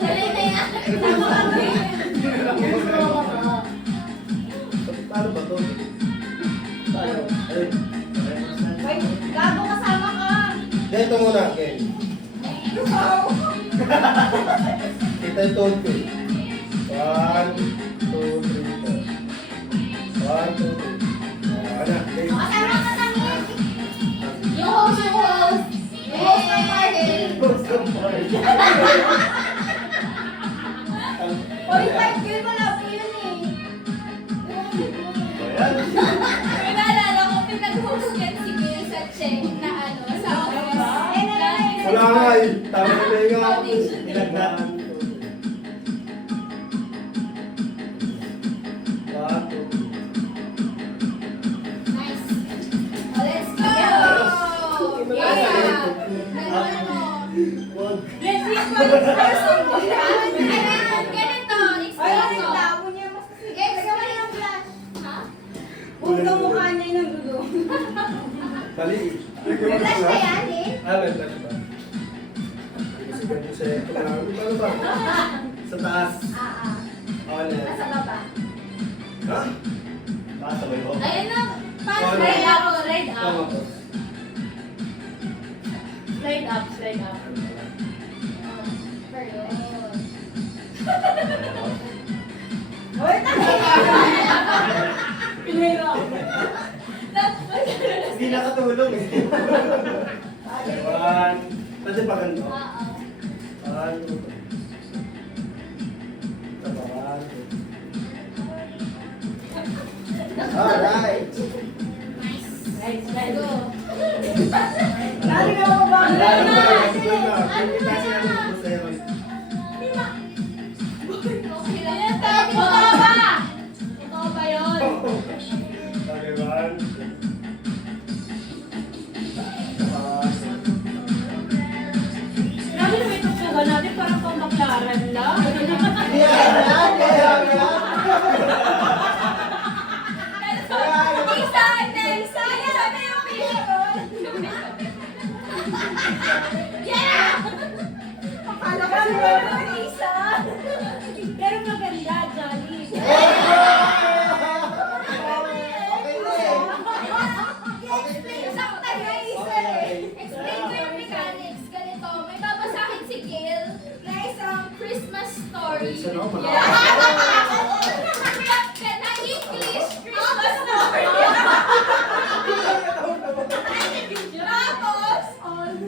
Dali na yan. Paano ba to? Paano? Ayun. Wait, gago kasama ka. Dito muna, Ken. Kita yung tone ko. 1, 2, 3, 4. 1, 2, 3. Ano? Kasama ka namin. Yung host, yung host. Yung host ng party. Hoy, 5 yun, wala po yun eh. May naalala ko, pinag-host yan si Bill sa check na ano, sa office. Wala nga eh. Tama na yung nga. Nilagdaan. Nice. Oh, let's go! Yeah! Let's see if one person will have Ganito, Ay, explain ang ko. tabo niya mas Explain yung flash. Ha? Huwag daw mukha niya yung dulo. Bali. May flash na yan eh. May flash ba? Kasi ganyan sa ito na. Paano ba? Sa taas. Ano yan? Nasa baba. Ha? Taas sa may Ayun na. Paano? Slide up, slide Tama up. po. Slide up, slide up. Hoy, pinero ako. Hindi nakatulong eh. One. Pwede pa ganito. One, two, three. Tama, one, two. Alright. Slide, slide. Go. Lalo ka mo ba? Alright, alright. Okay lang. Totoo ba? Totoo ba yun? Okay, one. Grabe na may tuksugan natin, parang pambaklaran lang. Isa, next. Kaya sabi yung picture. Yeah! Akala ko si Isa. Pero maganda, Johnny. I-explain ko sa tayo isa eh. Explain ko yung mechanics. Ganito, may babasahin si Gil na isang Christmas story. Isa na ako, Na English Christmas story.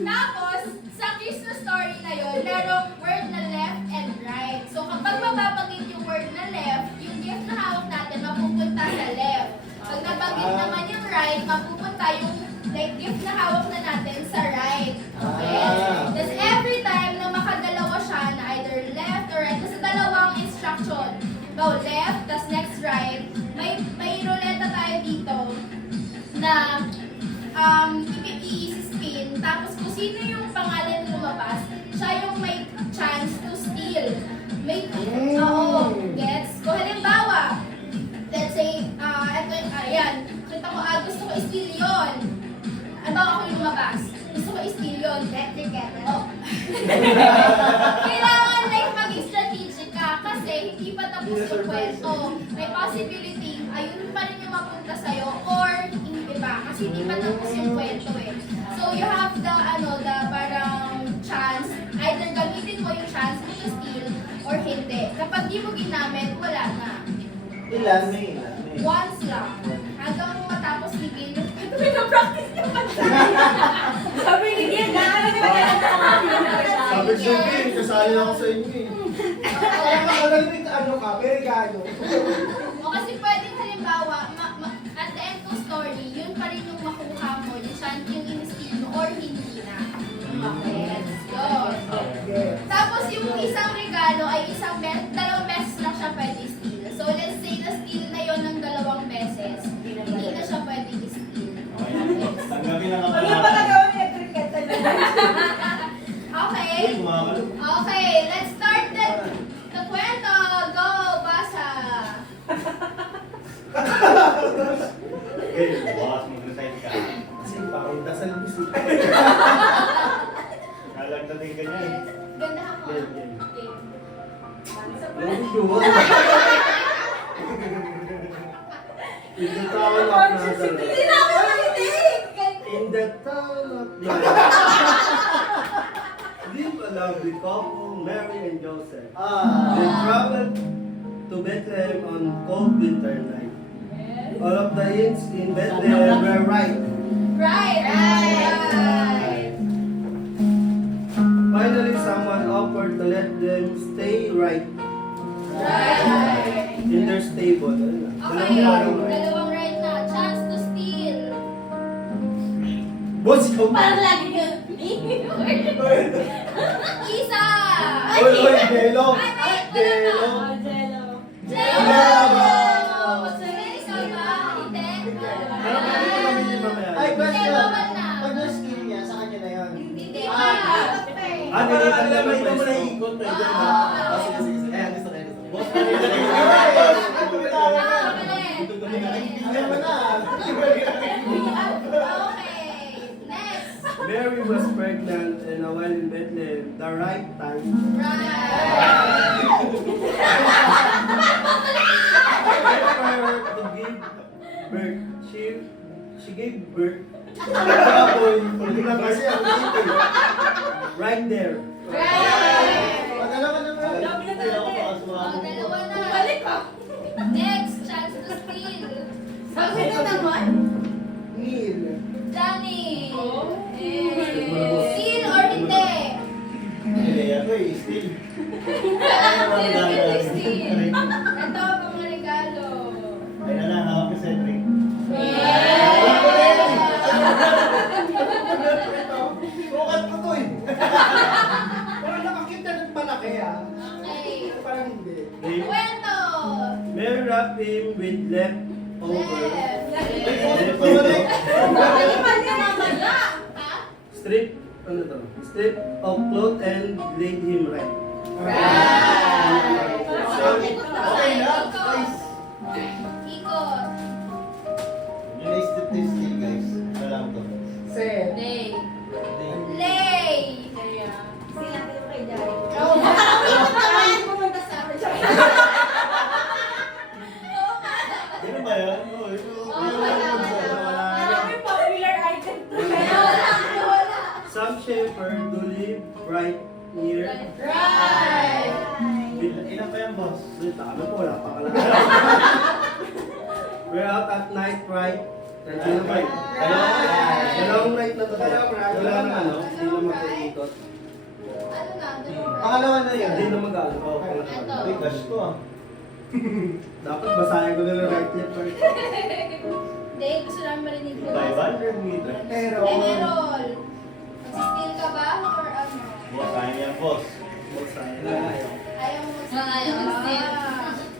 Tapos, sa Christmas story na yun, merong word na left and right. So, kapag mababanggit yung word na left, yung gift na hawak natin mapupunta sa left. Pag nabanggit naman yung right, mapupunta yung like gift na hawak na natin sa right. Okay? Tapos every time na makadalawa siya na either left or right, kasi dalawang instruction. Go left, tas next right. May ruleta tayo dito na i-spin. Tapos kung sino yung pangalan na lumabas, siya yung may chance to steal. May, oo, gets? Kung halimbawa, let's say, eto, ayan, kita ko, gusto ko i-steal yun. Ano ako yung lumabas? Gusto ko i-steal yun. Oh. Kailangan like maging strategic ka kasi hindi pa tapos yung kwento. May possibility, ayun pa rin yung mapunta sa'yo or hindi pa kasi hindi pa tapos yung kwento eh. So you have the, the parang chance, either gamitin mo yung chance mo to steal or hindi. Kapag di mo ginamit, wala na. Ilan? May ilan? Once lang. Hanggang matapos ni Gil, may na-practice yung pagsabi. Sabi ni Gil, naalala ka ba? Sabi ko sabihin, kasali ako sa inyo eh. Kaya makalalimit ano ka, pero gano. O kasi pwedeng halimbawa, at the end ng story, yun pa rin yung makuha mo, yung chance yung in-steal mo or hindi na. Okay, let's go. Tapos yung isang regalo ay dalawang beses lang siya pwede steal. So let's say na steal na yon ng dalawang beses, hindi na siya pwede steal. Tanggapin lang ako. Ano pa nagawa ni Electric Okay? Kumakalo. Okay, let's start the kwento. Go, basa. Okay, bukas mag-recite ka. Kasi parang dasal mo siya. Nalagdag natin ganyan. Ganda ako. Ganyan. Okay. Very sure. In the town of Nazareth. Hindi na ako nakitig! In the town of Nazareth. Live a lovely couple, Mary and Joseph. They traveled to Bethlehem on cold winter night. All of the inns in Bethlehem were right. Right. Right. Finally, someone offered to let them stay right Right. in their stable. Okay, dalawang right na. Chance to steal. Boss, ikaw pa. Parang lagi ka. Isa. Oy, Jello. Ay, Jello. Oh, Jello. Jello. Sige, ikaw ba? Hindi. Ano ba ito kami ni mamaya? Ay, question. Hindi, bawal na. Pag na-skill niya, sa kanya na yun. Hindi pa. Nilitan na May ng ito mo na pwesto. ikot. Pwede Ah, na. okay. Sige, sige, sige. Ayan, gusto kayo. Boss, Ah, mali. Ayaw mo na. Okay. Next. Mary was pregnant and while in Bethlehem, the right time. Right. Prior to give birth, she gave birth. Baboy, hindi kasi ang ipin. Right there. Right. Padalawa naman. Hindi ako makasuha. Oh, dalawa na. Balik ka. Next, chance to steal. Bakit na naman? Neil. Danny. Oh. Steal or hindi? Hindi ako eh, still. Steal. Ito, pang regalo. Ay na lang, hawak ko Cedric. Sukat mo to eh. Parang nakakita ng palaki ah. Okay. Parang hindi. Kwento. Mary wrapped him with leftover Left. Ano ba niya naman na? Ha? strip, ano to? Strip of cloth and laid him right. Right. Okay na, guys. Ikot. Yung na-step na still, guys. Wala lang to. Sen. Lay. Hindi. Lay. Sila kayo kay Dari. Oo nga. Ay, pumunta sa amin. Oo nga. Ano ba yan? Oo, wala. Marami popular item to. Wala. Some shepherd who live right near. Right. Ilan pa yan, boss? Wait, ano po, wala pa kala. We're out at night, right? Nandiyan na right. Dalawang right na to. Wala na ano, hindi na mag-iikot. Ano na? Dalawang Pangalawa na yun. Hindi na mag-ano. Ito. Uy, cash to ah. Dapat basahin ko na lang right left right. Hindi, gusto namin marinig mo. 500 meters. Pero. Emerald. Mag-steal ka ba? Or ano? Boss, kaya yan, boss. Basahin na ayaw. Ayaw mo Ayaw mag-steal.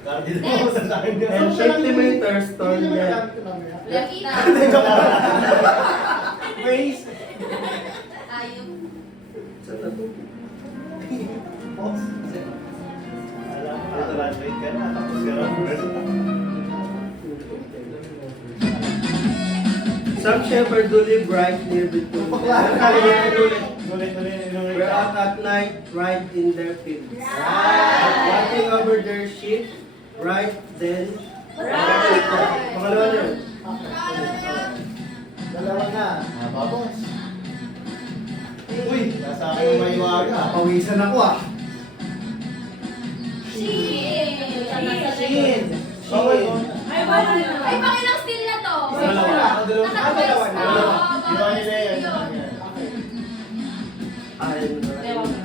Cardinal mo sa akin yan. And centimeters tall Hindi naman left. gamit ko mamaya. Waist. Ayaw. Sa tato. Boss, kasi alam mo, graduate ka na. Tapos ka na. Some shepherd who live right near between. We're out at night, right in their fields. Watching over their sheep, right then. Pangalawa na yun. Dalawa na. Haba, boss. Uy, nasa akin yung maiwaga. Pawisan ako ah. Shin. Bawal mo. Ay, wala na. Ay, pakilang steal na to. Dalawa. Dalawa na. Ginawa nila yan. Ayaw na. Ewan ko.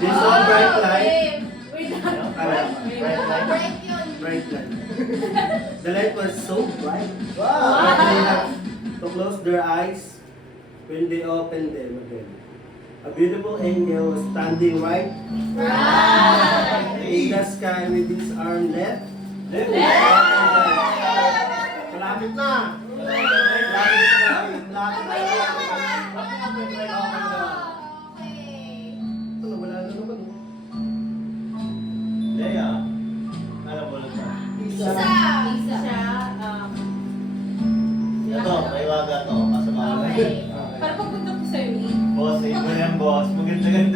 This one bright light. Wait lang. Break yun. Bright light. The light was so bright. Wow. that They had to close their eyes when they opened them again. A beautiful angel was standing right in the sky with his arm left. Malapit na. Malapit na. Ano, wala na naman. Leia, alam mo lang ba? Isa. Ito, maiwaga to. Kaso mga Okay. Para pagpunta ko sa'yo, Boss, ito yan, boss.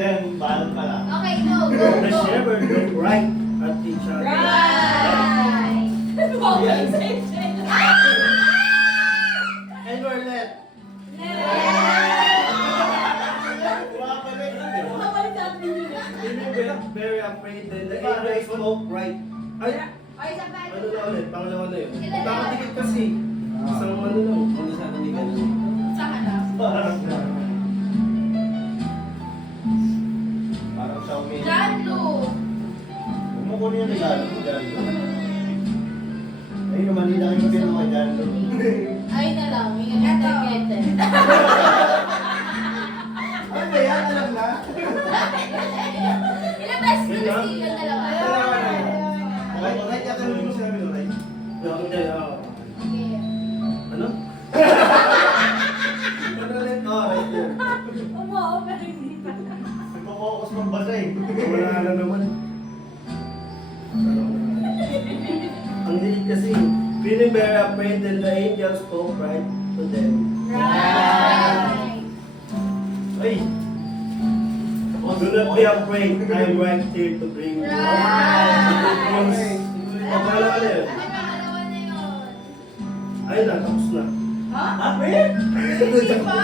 Then, balot pala. Okay, go, go, The go. shepherd looked right at each other. Right! Okay, same, same. And were left. Feeling very afraid, then the angel spoke right. Ay, Ay, isa pa. ano na ulit? Pangalawa na yun. Ilan na? Nakadikit kasi. Isang ano lang. Sa hanap. Parang Xiaomi. John Luke. Huwag mo kunin yung regalo mo, Jando. Ayun naman, hindi lang yung pino kay Jando. Ay na lang, may ganda-ganda. Ano ba yan? Alam na? Ilang beses ko na sila dalawa? Right, yata yung sinabi mo, right? Okay, oo. Okay. Ano? Ano ulit? Oh, right there. Umuo, pero hindi pa. Nagpo-focus magbasa eh. Wala na naman. Ang dilig kasi. Feeling very afraid, then the angel spoke right to them. Right. Ay! Do not be afraid. I am right here to bring you. Right. Pagkala na yun. Ano pangalawa na yun? Ay na, tapos na. Ah, Ben! Hindi pa.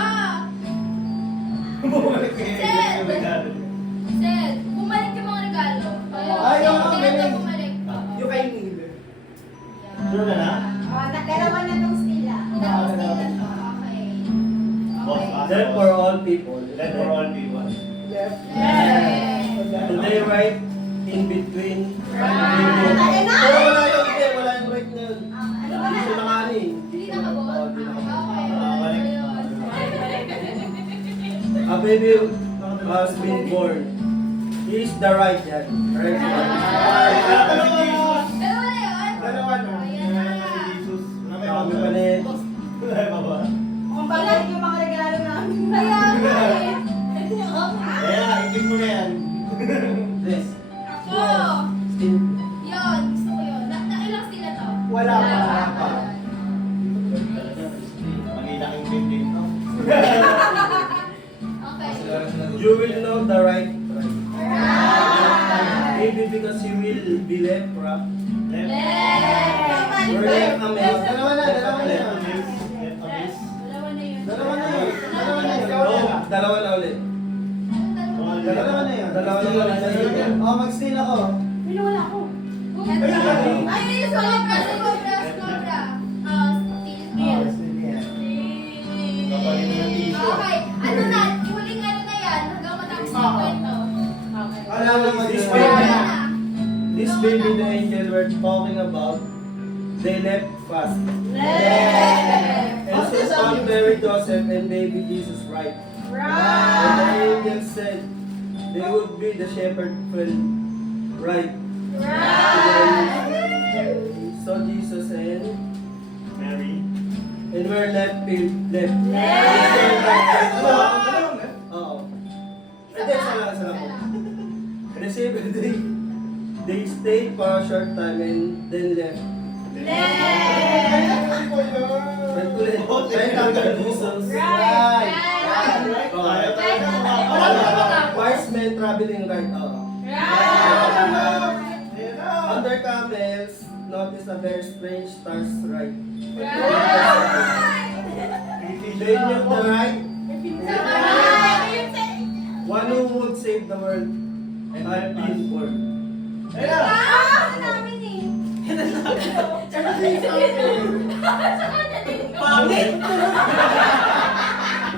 Bumalik kayo yung regalo. Seth, bumalik yung mga regalo. Ay, oo, Seth, galing. bumalik. Yung kay Neil. Sure ka na? Dalawa na tong stila. Tapos nila to. Okay. Boss, Okay. Then for all people. Then for all people. Left. Yes. Today right in between. Right. Wala yung hindi, wala yung right na yun. Ano ba na? Gusto na kanin. Hindi nakabot? Oo, hindi nakabot. Okay. Balik. Ayun. A baby has been born. He is the right yan. Right yan. Dalawa na yun? Dalawa na. Ayan na. Jesus. Wala may Sabi mga pa ni Wala may baba. Kung bakit yung mga regalo namin. Kaya nga eh. Kaya, ikip mo na yan. this. Ako. Still. Yun. Gusto ko yun. Ilang sila to? Wala pa. Magilang yung bindi. Okay. You will know the right. Right. Maybe because you will be left right. Left. We're left kami. Dalawa na, dalawa na. Dalawa na yun. Dalawa na yun. Dalawa na yun. Ikaw Oh, na. dalawa na ulit. Dalawa na yun. Dalawa na ulit. Oh, mag-steal ako. Pero wala ako. Ay, yun yung Cobra. Si Cobra. Si Cobra. Steel Oh, Bill. steal yan. Kapalit mo ng tissue. Okay. Ano na? Huling ano na yan? Hanggang matapos yung kwento. Okay. Wala na This mag- baby. Wala na. This baby the angel were talking about, they left fast. Left. And so found Mary, Joseph, and baby Jesus right. And the angel said they would be the shepherd friend right. So Jesus and Mary. were left. Oo. Hindi, isa lang. The seventh day, they stayed for a short time and then left. But ulit, right after Jesus, Right. wise men traveling right. On their camels, notice a very strange stars right. They knew the right, one who would save the world, had been born.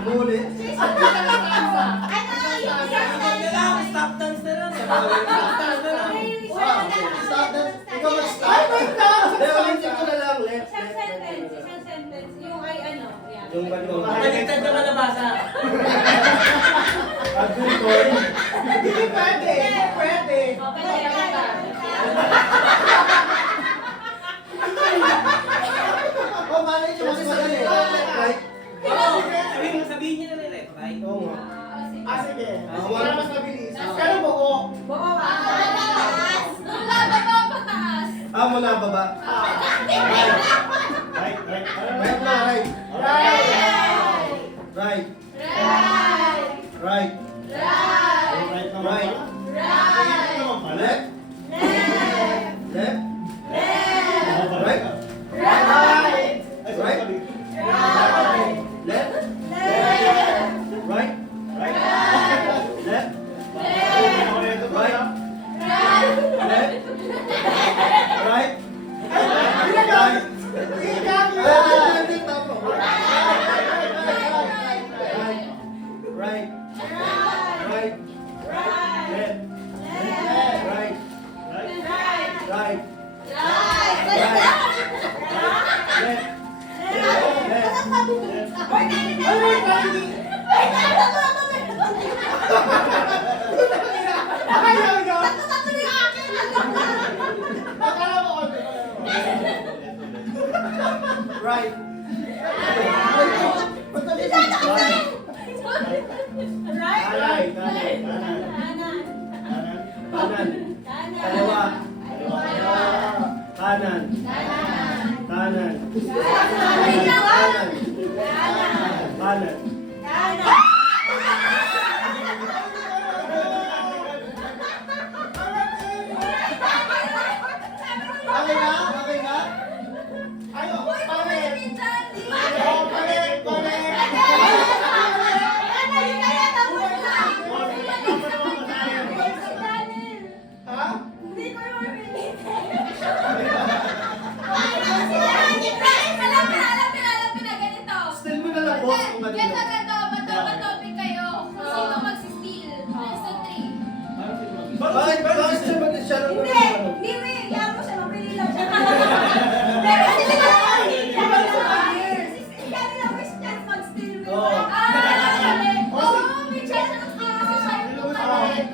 Umulit. Stop that. Ikaw mag-stop. Ay, wait lang! Hindi, ulitin ko na lang. Left, Isang left, sentence, left. isang sentence. Yung ay ano, yan. Yung bato. Baliktad ka ba nabasa? At good boy. Hindi pwede. Hindi pwede. Okay, okay ba? Oh, malay nyo, mas madali. Right. Oo. Sabihin niyo na rin eh. Right? Oo nga. Ah, sige. Ah, Para mas mabilis. Pero buo. Buo Pataas. Mula baba, pataas. Mula baba. Right. Right na, right. Right. Right. Right. Right. Right. Right. Alay, alay, kanan, kaliwa, kanan, kanan, kanan, kanan. Okay na? Okay na? Ayo, palit! Oh, palit! Palit! Ha? Still mo na lang, boss, kung kanino. Topic kayo kung sino magsisteal. Lesson 3. Bakit siya ba siya lang ano? Oo. Oh, may chance na mag-steal kasi siya yung tumalit.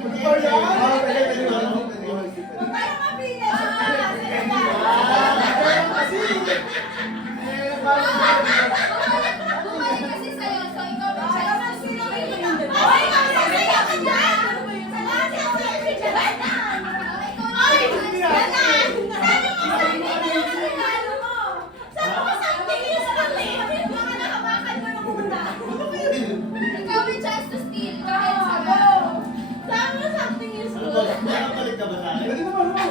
Bumalik kasi sa'yo, so ikaw may chance na ikaw may chance to steal. Go ahead, Sarah. Nakapalit ka ba sa akin? Pwede naman mo.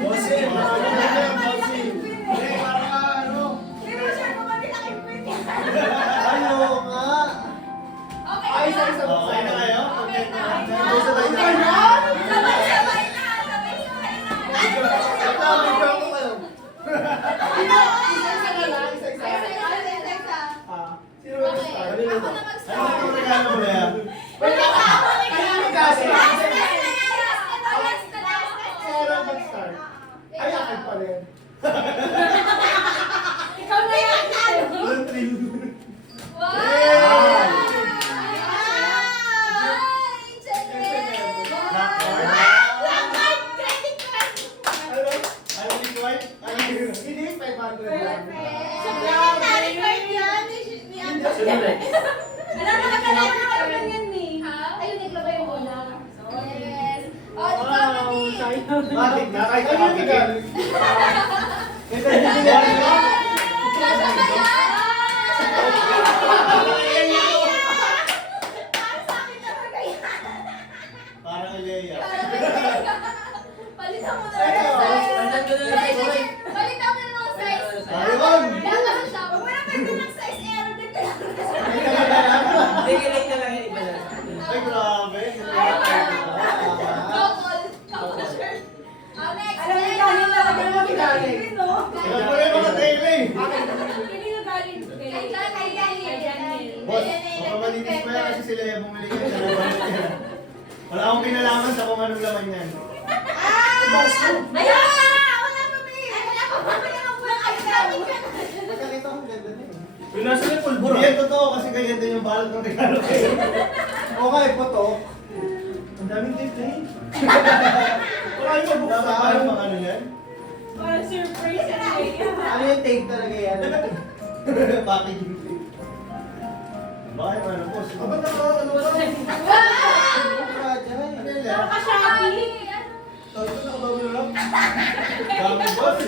Bossing, bossing. Eh, para ano? Ayaw nga. Okay, Ay, na. isa-isa. Okay na kayo? Okay na. Sabay-sabay na. Sabay-sabay na. Sabay-sabay na. Sabi ko ako kayo. Isa-isa na lang, isa-isa. Ah, sino ba Okay, start? ako na Ano mag-start. itong regalo mo na yan? Kanino kasi? Last na last. Sarah mag-start. Ay, akin pa rin. Ikaw na yan. One, three. Wow! Ay! Ay, Janelle! Black card? Black card! Credit card! Ano? Ano yung white? Ano yung... Hindi, 500 lang. So, credit card yan. Siyempre. Ha? Ayun, naglagay yung ulam. Yes. O, ikaw, Mati. Bakit na? Kahit Ano yung regalo? Ito yung regalo. Kasha ba yan? Parang Leia. Palitan mo na lang ng size. Palitan ko na lang ng size. Palitan mo na lang ng size. Ayun! Yan kasi siya. Huwag mo na pwede ng size error din ka lang. Hindi, kilay na lang yung iba na. Ay, grabe. Couple. Couple shirt. Next. Alam mo, galing talaga naman galing. Ilan po rin mga tele? Kanino galing? Kay Janelle. Boss, baka malinis pa yan kasi sila yung bumili kayo sa laban niya. Wala akong kinalaman sa kung anong laman yan. Ayun! Wala pa, babe. Wala pa, wala pa, wala pa. Ay, ka na. Magkalito ang ganda na yun. Yung nasa may pulbura. Hindi yan totoo kasi ganyan din yung balot ng regalo kayo. Okay, po to. Ang daming gift na eh. Wala yung mabuksan. Dapat parang mga ano yan? Parang surprise yan eh. Ano yung tape talaga yan? Packaging tape. Bakit ano po? Ba't ako, ano ba? Ano yan? Nakaka-Shopee. Ito nakabawal na lang. Dami boss.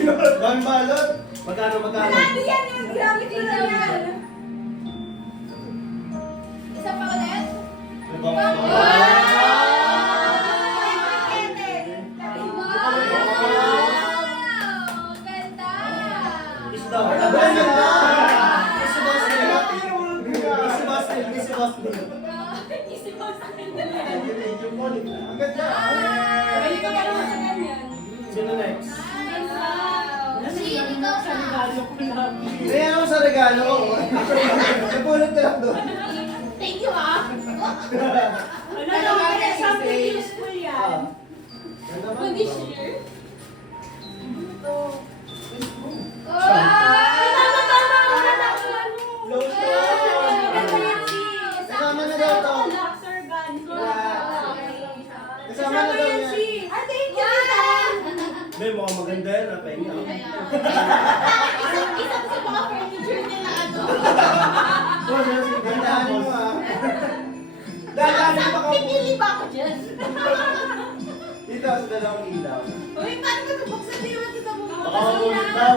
Dami balot. Magkano? Grabe yan yung grabe din yan. Isa pa ulit. Wow! Ganda! Isda. Easy boss nila. Ang ganda. Pwede ka pa naman sa ganyan. Sino next? Wow! Shin, ikaw na. May ako sa regalo ko. Napulot ko lang doon. Thank you, ah. Ano naman, something useful yan. Ano naman? Pwede share. Wow! mukhang maganda yan, ah, pengi, ah. Isa sa mga furniture nila, ano. Boss, yan si Gandaan mo, boss. ah. Dadaanin pa ka. Pipili ba ako dyan? Dito sa dalawang ilaw. Uy, paano ko ito buksan? Di naman ito buksan. Baka magulit daw.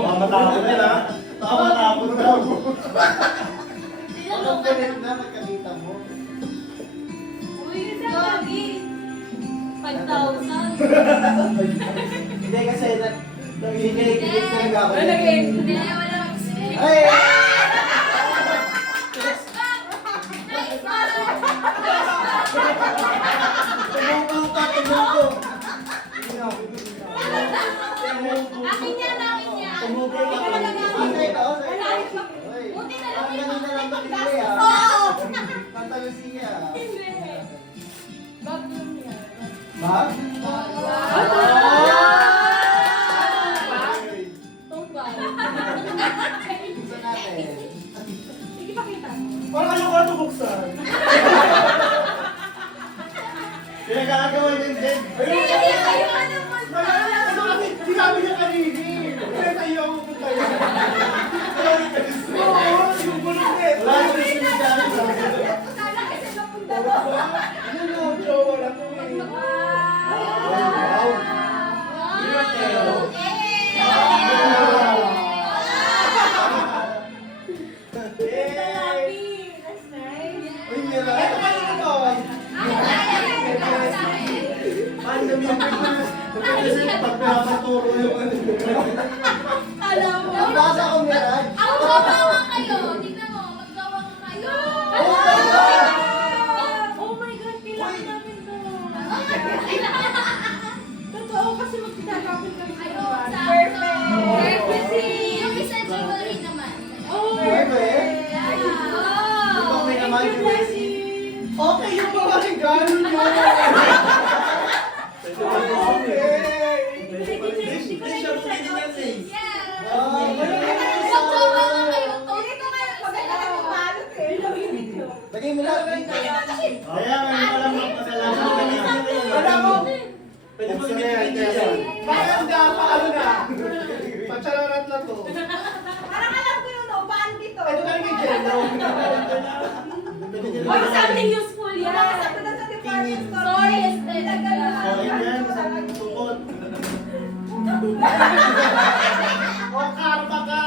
Baka matakot yan, ha? Baka matakot daw. Anong galit na pagkakita mo? Uy, gagi. 5,000. Hindi kasi nag-iingay-ingay talaga ako. Hindi, wala akong experience. Ay! Tumungkol ka, tumungkol. Akin yan, akin yan. Tumugol ka. Okay, ito, okay. Uy, Buti na lang ang may ganun na lang pag-ibig, ah. Oo. Santa Lucia. Hindi. Bag yun yan. Bag? Tote bag. Gusto natin. Sige, pakita mo. Parang ano ko ito buksan? Pinagkakagawa niyan, Jen. Sige, kayo ka naman. Ano kasi, sinabi niya kanina. Kaya tayo ako po tayo. Oo, yung bulong eh. Wala yung gusto niya dyan. Sana kasi napunta mo. Ano no, Joe, wala po eh. Wow. That's nice. Uy, Mira. Ito kanina to. Paano naman kasi pagpapaturo yung ano. Alam mo. Nabasa ko, Mira. Ang gawa kayo. Tingnan mo, maggawa ka kayo. Oh my God, kailangan namin to. Totoo kasi magkikakapin kami sa Ayun, iba. sakto. Perfect. Yung isa jewelry naman. Oh, Perfect. Wow. Okay naman, Thank you, Mira. Bessie. Okay yung mga regalo niyo. Hindi siya pwede niyan eh. Yeah. Ah, Maggawa ka kayo. Hindi ko kayo maganda ng kumalot eh. lagay mo lang. Kaya ngayon pa lang magpasalamat. Wala mo. Pwede mo Buksan na yan, gamitin Jessa. yan. Bakit ano na? Patsararat na to. Parang alam ko yun, upaan dito. Ito ka kay Jello. Or something useful yan. Nabasa ko na sa department store. Sorry, tagal na. Sorry yan, isang tukot. O, karma ka.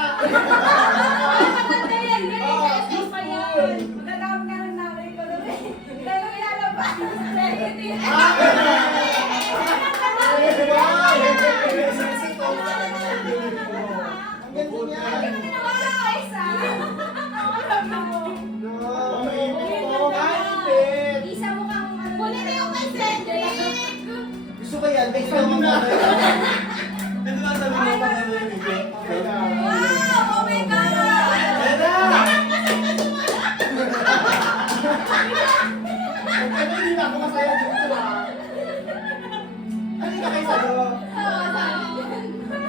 Maganda yan, ganyan. Pa yan. Magandang nga ng nanay ko doon eh. Hindi ko ilalabas. Ang ganda niya. No, kahit Isa mo kang ano. Kunin mo yung kay Cedric. gusto ko yan, may isang mga Pwede ba sabi mo pa ano yung video? Wow! Oh my God! Hindi na ako masaya dito ah. Ano ka kayo sa'yo?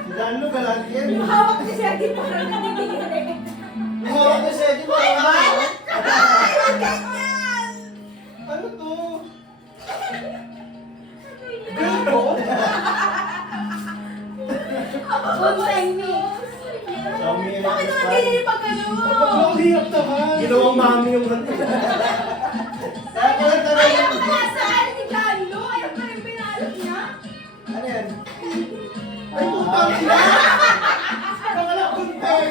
Si Danlo, galante yan. Yung hawak si Cedric parang natitigil eh. Yung hawak na siya, di ba? Ano to? Ano? Bonsai mix. Xiaomi Bakit Electric naman Fan. hindi pag ano? Maglihap naman. Ginawang mami yung ano. Kaya ko lang talaga. Ayaw ko kaya saan ni Carlo. Ayaw ko rin pinalot niya. Ano yan? Ay, putang ina! Nakala kunting!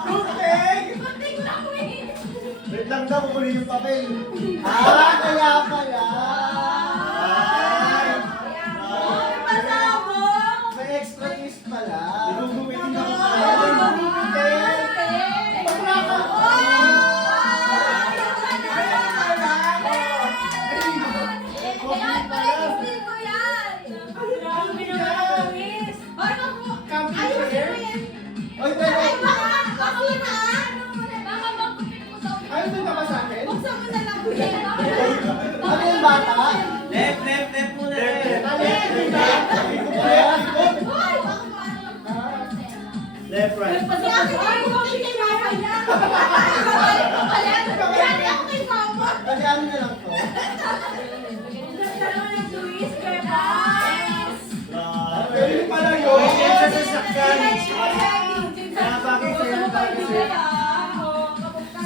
Kunting! Kunting lang eh. Wait lang daw, kukunin yung papel. Ah, kaya pala! Ay! May pasabog. May extra twist pala. Inugupitin ako Ay, pa. mabubuti! Bakla ka! Kailangan pala i-steal ko yan. Grabe naman, miss. Ay, Come ayusin here. mo yan. Oy, Ay, pero... baka kita. Baka magkupit mo daw. Ayaw din ka ba sa akin? Buksan mo na lang po yan. Ano yung bata? Left, left, left muna. Left. Hoy, baka maano. Left, right. Kasi ako ay coffee kay mama niya. Pala, ako kay mama. Kasi ano na lang to? Ganda naman Kaya bagay sa'yo, bagay sa'yo.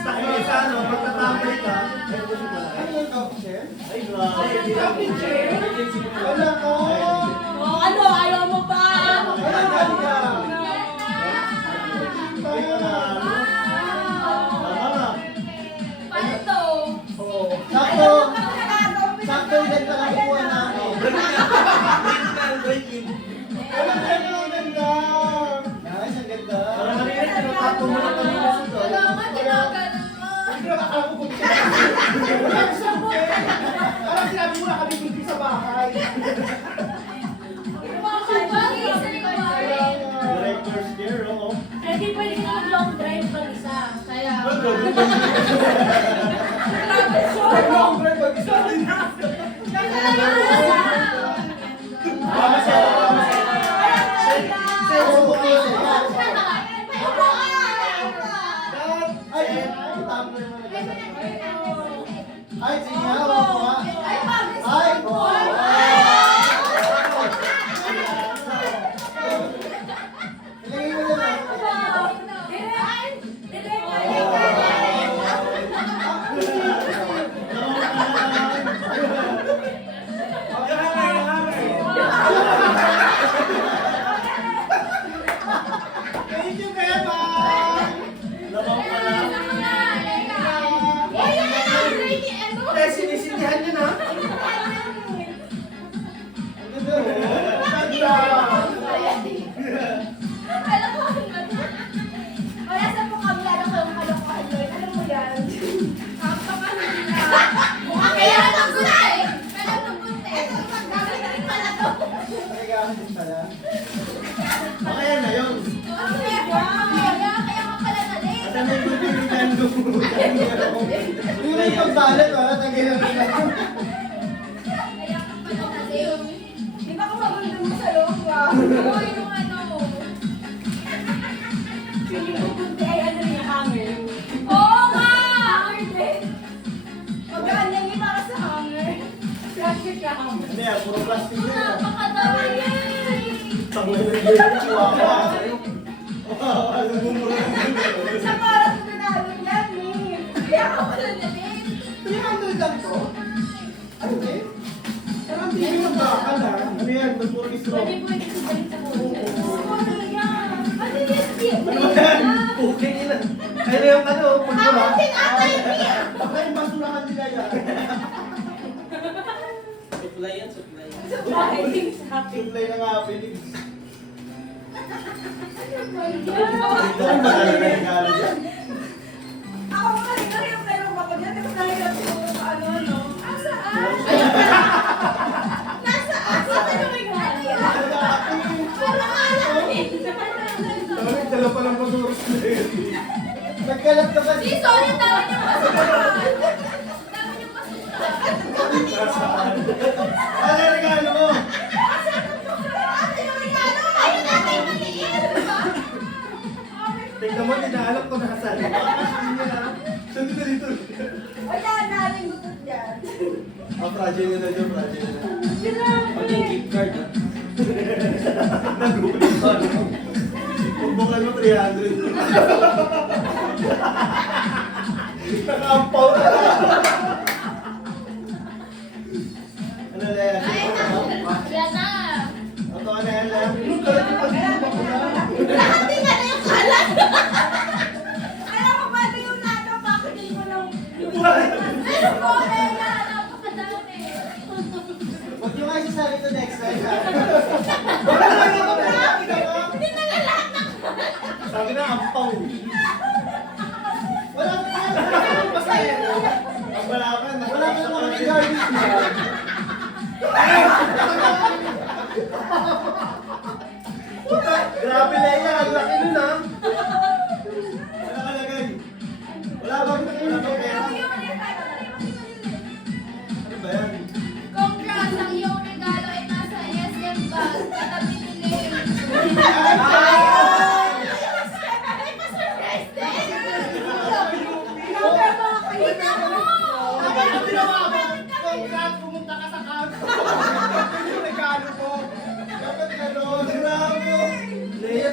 Stuck mo sa ano, magtatambay ka. Ano yung coffee chair? Ay, grabe. Wala ko! Oh, ano? Ayaw mo ba? Wala ka niya! Ay, grabe. Tama na. Paano to? Oo. Sakto! Sakto yung ganda na kukuha namin. Break-in. Wala ka niya ang ganda! Nice, ang ganda! Parang kanina, tinatapo mo na kanina sa to. Wala ka, ginaganon mo. Pero akala ko kung parang sinabi mo na kami hindi sa bahay. Bagay sa'yo, Mari. Director's chair, oo. Hindi pwede ka mag-long drive pag isa. Kaya... Long drive mag-isa. Tama siya, tama siya. Senso ko po siya. Ay, itapon mo na ganda. Ay, sige nga, ako nga. Ay, ilagay mo na lang. Thank you, Beba! Lamang ka na. Eh, sinisindihan niya na. Ang ganda, oh. Ang ganda. Wala sa po kami alam ko yung kalokohan doon. Alam mo yan? Nagagamit din pala. Baka yan na yun. At ano yung buti ni Nando? Yung may pagbalat, wala, tagay na nila. Di ba kung maganda mo sa loob ah? Feeling ko kunti ay ano yung hanger. Hanger din. Magaan yan yung para sa hanger. Plastic ka hanger. Ano yan? Puro plastic na yan. Tangay na yun. Chihuahua. Ano bumura ng gulo? Sa para sa nanalo yan eh. Kaya ako wala na din. 300 lang to? Ano eh? Parang hindi mo bakal ah. Ano yan? Puro straw. Pwede pwede sa balik sa buhay. Ano yan? Ano yan? Ano yan? Puking ina. Ano yung ano? Pagkura? Baka yung basurahan nila yan. Supply yan, supply. Supply. Supply ng happenings. Ito ang magaling na regalo dyan. Ako nga rin yung meron ako dyan. Kasi nahirap siguro sa ano. Asaan? Nasaan? Saan ka may gano'n yan? Parang alam eh. Sorry, dala pa lang pag-uros na yun. Nagkalat ka kasi. Sorry, dami niyong basura. Dami niyong basura. Nasaan? Ano yung regalo mo? Ate yung regalo. Ayun natin maliit. Tingnan mo, hindi na alam kung nakasali. Saan dito dito? Wala na rin gutot yan. Ah, fragile na dyan, fragile na. Pag yung gift card, ha? Nagulit pa, no? Pagbukan mo, 300. Nakaampaw na. Ano na yan? Yan na. Ito ano yan lang? Lahat din na yung kalat. Alam mo ba ito yung ano, packaging mo ng... Meron ko, Ella. Napakadami. Huwag nyo nga isasabi to next time. Hindi na nga lahat ng... Sabi na, ampaw. Wala ka na. Masaya. Wala ka na. Wala ka na mag-garbage na. Puta, grabe Leia, ang laki nun ah. Wala ka lagay. Wala bang pera? Ano ba yan? Congrats! Ang iyong regalo ay nasa SM bag. Katabi ni Lay. Ano ginawa mo? Congrats, pumunta ka sa kanto. Yung regalo mo. Dapat gano'n. Grabe. Leia,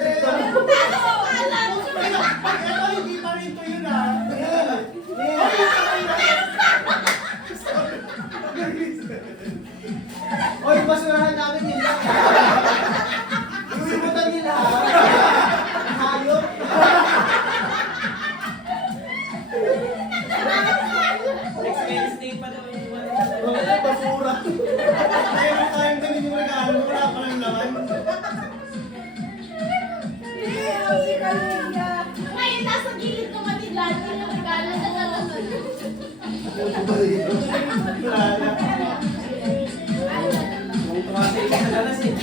Wala na. Kung tumasa isa sa lalas eh.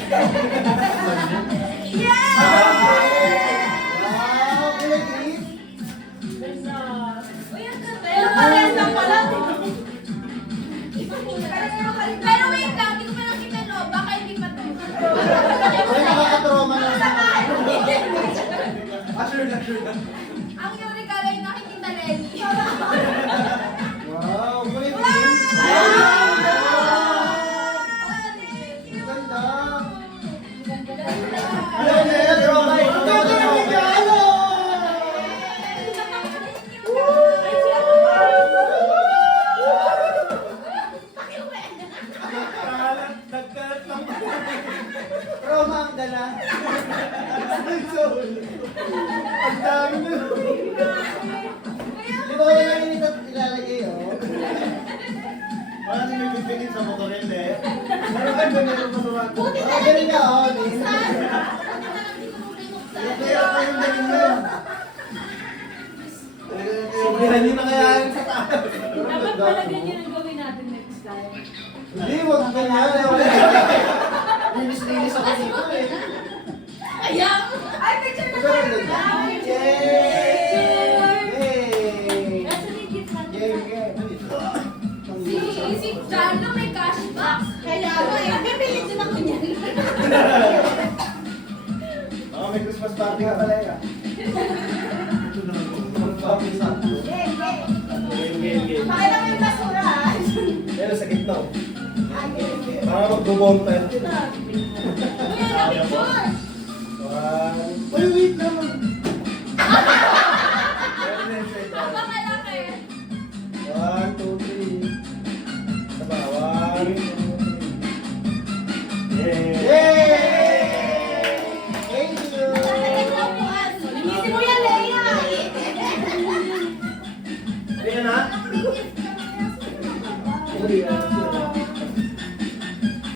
Wow, Kuya Chris. Uy, ang ganda. Pero parehas lang pala. Pero wait lang, hindi ko pa nakita no. Baka hindi pa to. Ay, nakakatroma na. Sure na, sure na. Ang yung regalo ay nakikita Lenny. Wow, Kuya Chris. Ganda. Ano na yan? Troma eh. Ito na yung regalo! Nagkalat lang. Roma ang dala. Ang dami na. Di ba wala lang yung ilalagay, oh? Wala si may bibigin sa motorel eh. Meron ka ba meron pa ba? Buti na Oh, lang ganun ka, oh. Buti Nin. na lang hindi ko binuksan. Kaya pa yung galing nun. Sobrahan nyo na kaya yun sa taas. Dapat pala ganyan ang gawin natin next time. Hindi, wag ganyan. Linis-linis ako dito, eh. Ayan! Ay, picture na Ganun tayo! lang. Ay, Yay! Yay! Nasa yung gift natin. Yay, yay. Si Jano may cashback. Kaya ako eh, bibili din ako niyan. Oh, may Christmas party ka pala eh. Game. Pakita mo yung basura, ah. Pero sa gitna. Ah, game. Para magbubonta. Kuya, na picture! One. Uy, wait lang.